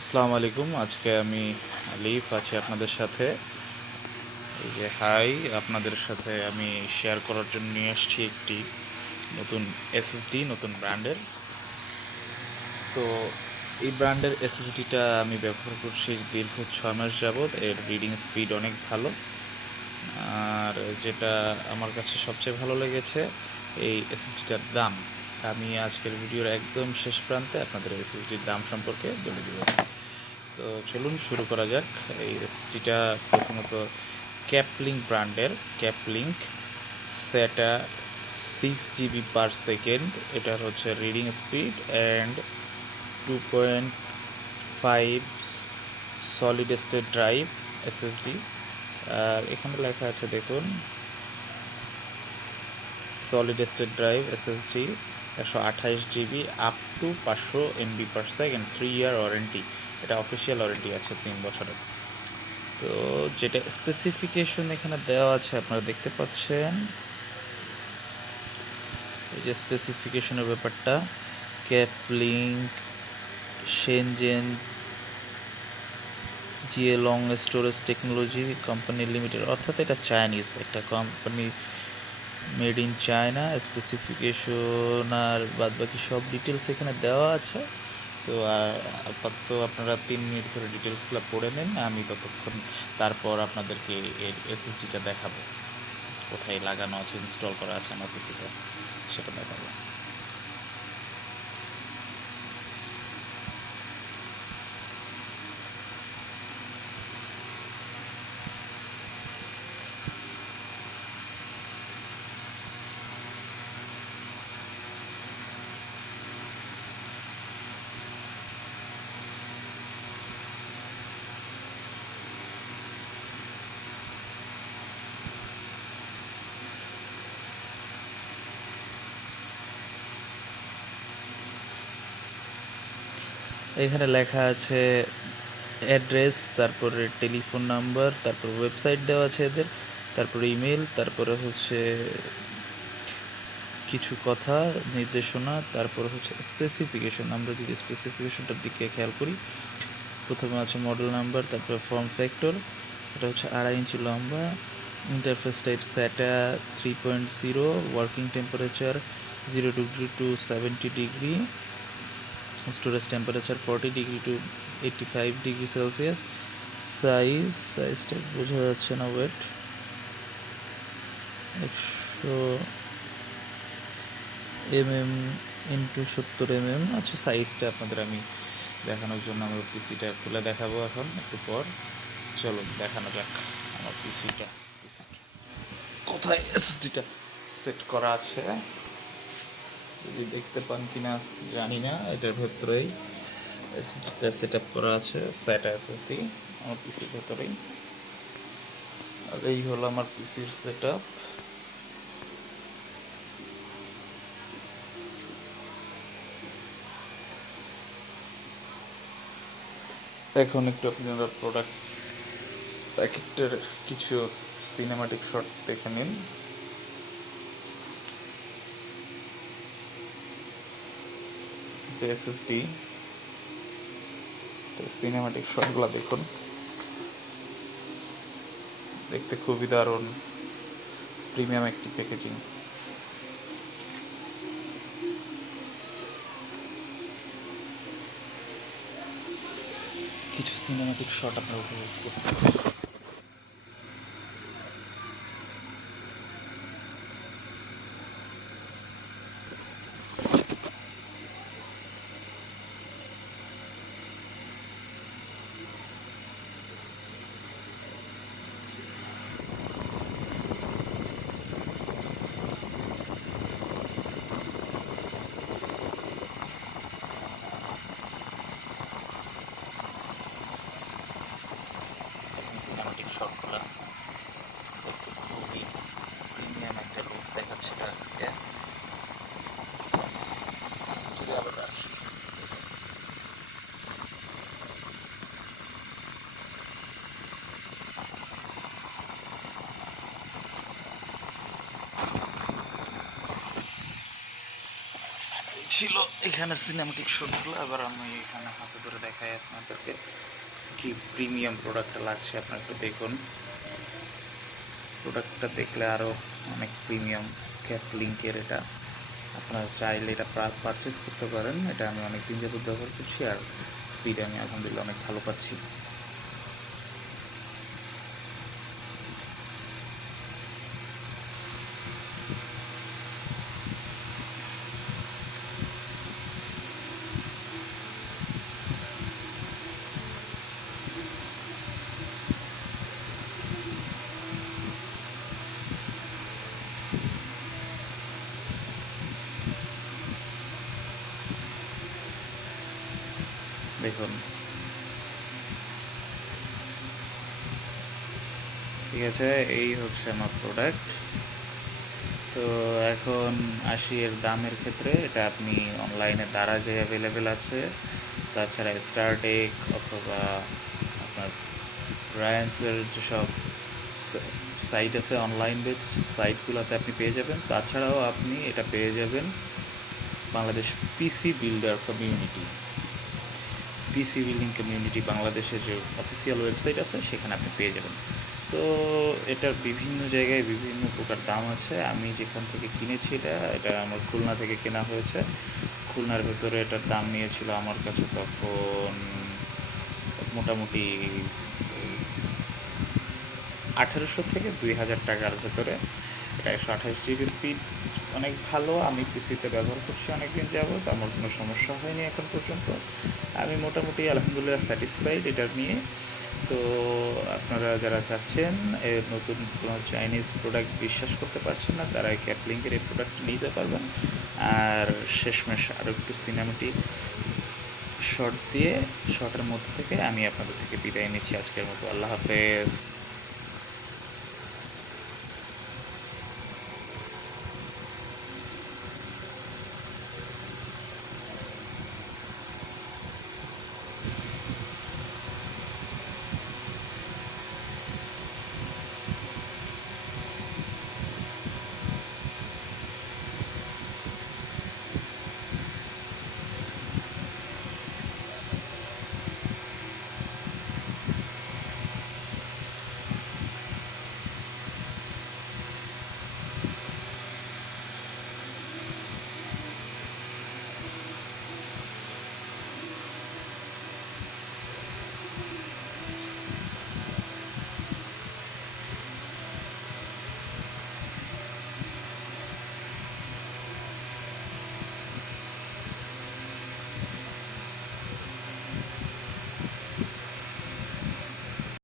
আসসালামু আলাইকুম। আজকে আমি আলিফ আছি আপনাদের সাথে। এই যে হাই, আপনাদের সাথে আমি শেয়ার করার জন্য নিয়ে আসছি একটি নতুন এসএসডি, নতুন ব্র্যান্ডের। তো এই ব্র্যান্ডের এসএসডিটা আমি ব্যবহার করছি দীর্ঘ 6 মাস যাবৎ। এর রিডিং স্পিড অনেক ভালো। আর যেটা আমার কাছে সবচেয়ে ভালো লেগেছে, এই এসএসডিটার দাম। আমি আজকের ভিডিওর একদম শেষ প্রান্তে আপনাদের এসএসডির দাম সম্পর্কে বলে দেব। তো চলুন শুরু করা যাক। এই এসএসডিটা প্রথমত ক্যাপলিঙ্ক ব্র্যান্ডের। ক্যাপলিঙ্ক সেটা 6 GB পার সেকেন্ড। এটার হচ্ছে reading speed and 2.5 solid state drive SSD. আর এখানে লেখা আছে দেখুন, solid state drive SSD 128 GB up to 500 MB per second, 3 year warranty. এটা অফিসিয়াল ওয়ারেন্টি আছে 3 বছরের। তো যেটা স্পেসিফিকেশন এখানে দেওয়া আছে আপনারা দেখতে পাচ্ছেন, এই যে স্পেসিফিকেশনের ব্যাপারটা, ক্যাপলিঙ্ক শেনজেন জিএ long storage technology company limited, অর্থাৎ এটা চাইনিজ একটা কোম্পানি, মেড ইন চায়না। স্পেসিফিকেশন আর বাদ বাকি সব ডিটেলস এখানে দেওয়া আছে। তো আপাতত আপনারা 3 মিনিট ধরে ডিটেলসগুলো পড়ে নেন, আমি ততক্ষণ তারপর আপনাদেরকে এর এসএসডিটা দেখাবো, কোথায় লাগানো আছে, ইনস্টল করা আছে আমার পিসিতে, সেটা দেখাবো। এখানে লেখা আছে অ্যাড্রেস, তারপরে টেলিফোন নাম্বার, তারপর ওয়েবসাইট দেওয়া আছে এদের, তারপরে ইমেল, তারপরে হচ্ছে কিছু কথা নির্দেশনা, তারপর হচ্ছে স্পেসিফিকেশন। আমরা যদি স্পেসিফিকেশনটার দিকে খেয়াল করি, প্রথমে আছে মডেল নাম্বার, তারপরে ফর্ম ফ্যাক্টর, এটা হচ্ছে 2.5 ইঞ্চি লম্বা, interface type SATA 3.0, working temperature 0 degree to 70 degree, storage temperature 40 degree to 85 degree Celsius, সাইজটা বোঝা যাচ্ছে না, ওয়েট 100 mm x 70 mm। আচ্ছা, সাইজটা আপনাদের আমি দেখানোর জন্য আমার পিসিটা খুলে দেখাবো এখন একটু পর। চলুন দেখানো যাক আমার পিসিটা কোথায় এসএসডিটা সেট করা আছে, যদি দেখতে পান কিনা জানি না। এটার ভেতরেই এসএসডিটা সেট আপ করা আছে, স্যাটা এসএসডি আমার পিসির ভেতরেই। আর এই হলো আমার পিসির সেট আপ। এখন একটু আপনারা প্রোডাক্ট প্যাকেটের কিছু সিনেমাটিক শট দেখে নিন। যে এসএসডি সিনেমাটিক শটগুলো দেখুন, দেখতে খুবই দারুণ, প্রিমিয়াম একটি প্যাকেজিং। কিছু সিনেমাটিক শট আপনারা উপভোগ করতে পারেন। ছিল এখানে সিনেমাটিক শটগুলো, এবার আমি এখানে হাতে ধরে দেখাই আপনাদেরকে কি প্রিমিয়াম প্রোডাক্টটা লাগছে। আপনারা একটু দেখুন, প্রোডাক্টটা দেখলে আরও অনেক প্রিমিয়াম। ক্যাপ লিঙ্কের এটা, আপনারা চাইলে এটা পারচেস করতে পারেন। এটা আমি অনেক দিন যাবত ব্যবহার করছি, আর স্পিড আমি আলহামদুলিল্লাহ অনেক ভালো পাচ্ছি। দেখুন, ঠিক আছে, এই হচ্ছে আমার প্রোডাক্ট। তো এখন আসি এর দামের ক্ষেত্রে। এটা আপনি অনলাইনে দারাজে অ্যাভেলেবেল আছে, তাছাড়া স্টারটেক অথবা আপনার রিলায়েন্সের যেসব সাইট আছে, অনলাইন বেস সাইটগুলোতে আপনি পেয়ে যাবেন। তাছাড়াও আপনি এটা পেয়ে যাবেন বাংলাদেশ পিসি বিল্ডার কমিউনিটি, পিসি বিল্ডিং কমিউনিটি বাংলাদেশের যে অফিসিয়াল ওয়েবসাইট আছে সেখানে আপনি পেয়ে যাবেন। তো এটার বিভিন্ন জায়গায় বিভিন্ন প্রকার দাম আছে। আমি যেখান থেকে কিনেছি এটা আমার খুলনা থেকে কেনা হয়েছে। খুলনার ভেতরে এটার দাম নিয়েছিল আমার কাছে তখন মোটামুটি 1800 থেকে 2000 টাকার ভেতরে। এটা 128 GB স্পিড, অনেক ভালো। আমি পিসিতে ব্যবহার করছি অনেক দিন যাবত, আমার কোনো সমস্যা হয়নি এখন পর্যন্ত। আমি মোটামুটি আলহামদুলিল্লাহ স্যাটিসফাইড এটা নিয়ে। তো আপনারা যারা চাচ্ছেন নতুন কোনো চাইনিজ প্রোডাক্ট বিশ্বাস করতে পারছেন না, তারা এই ক্যাপলিঙ্কের এই প্রোডাক্ট নিতে পারবেন। আর শেষমেশ আরও একটু সিনেমাটিক শর্ট দিয়ে, শর্টের মধ্যে থেকে আমি আপনাদের থেকে বিদায় নিচ্ছি আজকের মতো। আল্লাহ হাফেজ।